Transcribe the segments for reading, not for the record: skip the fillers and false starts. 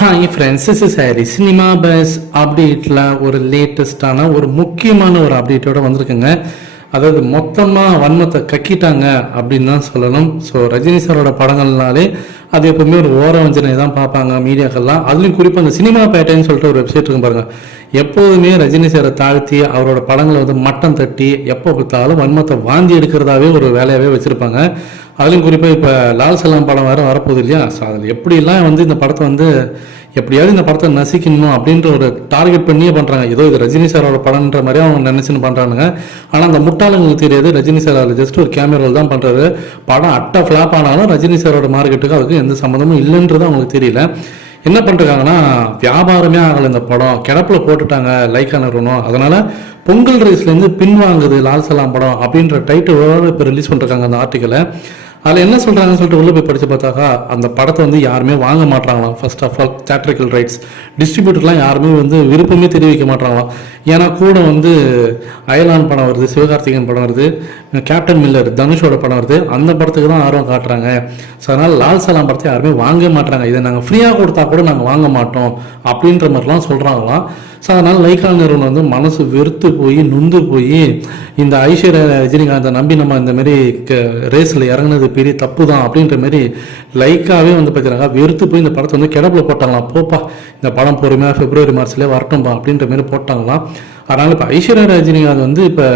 Hi friends, this is Harry. Cinema bus அப்டேட்டில் ஒரு லேட்டஸ்டான ஒரு முக்கியமான ஒரு அப்டேட்டோடு வந்திருக்குங்க. அதாவது மொத்தமாக வன்மத்தை கக்கிட்டாங்க அப்படின்னு தான் சொல்லணும். ஸோ ரஜினி சாரோட படங்கள்னாலே அது எப்பவுமே ஒரு ஓர வஞ்சனை தான் பார்ப்பாங்க மீடியாக்கள்லாம். அதுலேயும் குறிப்பாக அந்த சினிமா பேட்டைன்னு சொல்லிட்டு ஒரு வெப்சைட் இருக்கு பாருங்க. எப்போதுமே ரஜினி சாரை தாழ்த்தி அவரோட படங்களை வந்து மட்டம் தட்டி எப்போ பார்த்தாலும் வன்மத்தை வாந்தி எடுக்கிறதாவே ஒரு வேலையாகவே வச்சுருப்பாங்க. அதுலேயும் குறிப்பாக இப்போ லால் சலாம் படம் வேறு வரப்போகுது இல்லையா? ஸோ அதில் எப்படிலாம் வந்து இந்த படத்தை வந்து எப்படியாவது இந்த படத்தை நசிக்கணும் அப்படின்ற ஒரு டார்கெட் பண்ணியே பண்ணுறாங்க. ஏதோ இது ரஜினி சாரோட படம்ன்ற மாதிரி அவங்க நினச்சின்னு பண்ணுறானுங்க. ஆனால் அந்த முட்டாளங்களுக்கு தெரியாது, ரஜினி சார் அதில் ஜஸ்ட் ஒரு கேமரா தான் பண்ணுறாரு. படம் அட்டை ஃப்ளாப் ஆனாலும் ரஜினி சாரோட மார்க்கெட்டுக்கு அதுக்கு எந்த சம்மந்தமும் இல்லைன்றது அவங்களுக்கு தெரியல. என்ன பண்ணுறாங்கன்னா, வியாபாரமே ஆகலை, இந்த படம் கிடப்பில் போட்டுட்டாங்க லைக்கா நிறுவனம். அதனால் பொங்கல் ரேஸ்லேருந்து பின்வாங்குது லால் சலாம் படம் அப்படின்ற டைட்டிலோட இப்போ ரிலீஸ் பண்ணிருக்காங்க அந்த ஆர்டிக்கலை. அதில் என்ன சொல்கிறாங்கன்னு சொல்லிட்டு உள்ளே போய் படித்து பார்த்தாக்கா, அந்த படத்தை வந்து யாருமே வாங்க மாட்டாங்களாம். First of all theatrical rights டிஸ்ட்ரிபியூட்டர்லாம் யாருமே வந்து விருப்பமே தெரிவிக்க மாட்டாங்களாம். ஏன்னா கூட வந்து அயலான் படம் வருது, சிவகார்த்திகேயன் படம் வருது, கேப்டன் மில்லர் தனுஷோட படம் வருது, அந்த படத்துக்கு தான் ஆர்வம் காட்டுறாங்க. ஸோ அதனால் லால் சலாம் படத்தை யாருமே வாங்க மாட்டாங்க. இதை நாங்கள் ஃப்ரீயாக கொடுத்தா கூட நாங்கள் வாங்க மாட்டோம் அப்படின்ற மாதிரிலாம் சொல்கிறாங்களாம். ஸோ அதனால் லைக்கா நிறுவனம் வந்து மனசு வெறுத்து போய் நொந்து போய் இந்த ஐஸ்வர்யா ரஜினிகாந்தை நம்பி நம்ம இந்த மாதிரி ரேஸில் இறங்குனது பெரிய தப்பு தான் அப்படின்ற மாதிரி லைக்காவே வந்து பார்க்குறாங்க. வெறுத்து போய் இந்த படத்தை வந்து கிடப்பில் போட்டாங்களாம். போப்பா, இந்த படம் பொறுமையாக பிப்ரவரி மார்ச்லேயே வரட்டும்பா அப்படின்ற மாதிரி போட்டாங்களாம். அதனால் இப்போ ஐஸ்வர்யா ரஜினிகாந்த் வந்து இப்போ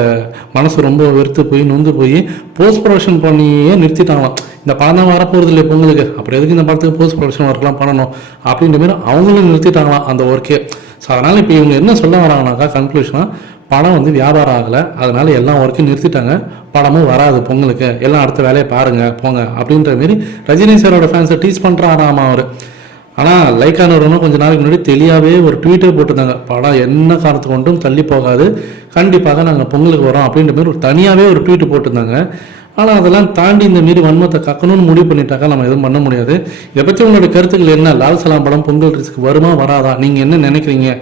மனசு ரொம்ப வெறுத்து போய் நொந்து போய் போஸ்ட் ப்ரொடக்ஷன் பண்ணியே நிறுத்திட்டாங்களாம். இந்த படம் தான் வரப்போகிறது இல்லை பொங்கலுக்கு, அப்புறம் எதுக்கு இந்த படத்துக்கு போஸ்ட் ப்ரொடக்ஷன் ஒர்க்லாம் பண்ணணும் அப்படின்ற மாதிரி அவங்களும் நிறுத்திட்டாங்களாம் அந்த ஒர்க்கே. ஸோ அதனால் இப்போ இவங்க என்ன சொல்ல வராங்கனாக்கா, கன்க்ளூஷனாக படம் வந்து வியாபாரம் ஆகலை, அதனால் எல்லா ஒர்க்கையும் நிறுத்திட்டாங்க, படமும் வராது பொங்கலுக்கு, எல்லாம் அடுத்த வேலையை பாருங்கள் போங்க அப்படின்ற மாரி ரஜினி சாரோட ஃபேன்ஸை டீச் பண்ணுறாராமா அவர். ஆனால் லைக்கா நிறுவனம் கொஞ்சம் நாளைக்கு முன்னாடி தெளிவாகவே ஒரு ட்வீட்டே போட்டிருந்தாங்க, படம் என்ன காரணத்து கொண்டும் தள்ளி போகாது, கண்டிப்பாக நாங்கள் பொங்கலுக்கு வரோம் அப்படின்ற மாதிரி ஒரு தனியாகவே ஒரு ட்வீட்டு போட்டிருந்தாங்க. ஆனால் அதெல்லாம் தாண்டி இந்த மாரி வன்மத்தை கக்கணும்னு முடிவு பண்ணிட்டாக்கா நம்ம எதுவும் பண்ண முடியாது. இதை பற்றி உங்களோட கருத்துக்கள் என்ன? லால் சலாம் படம் பொங்கல் ரிஸ்க்கு வருமா வராதா? நீங்கள் என்ன நினைக்கிறீங்க?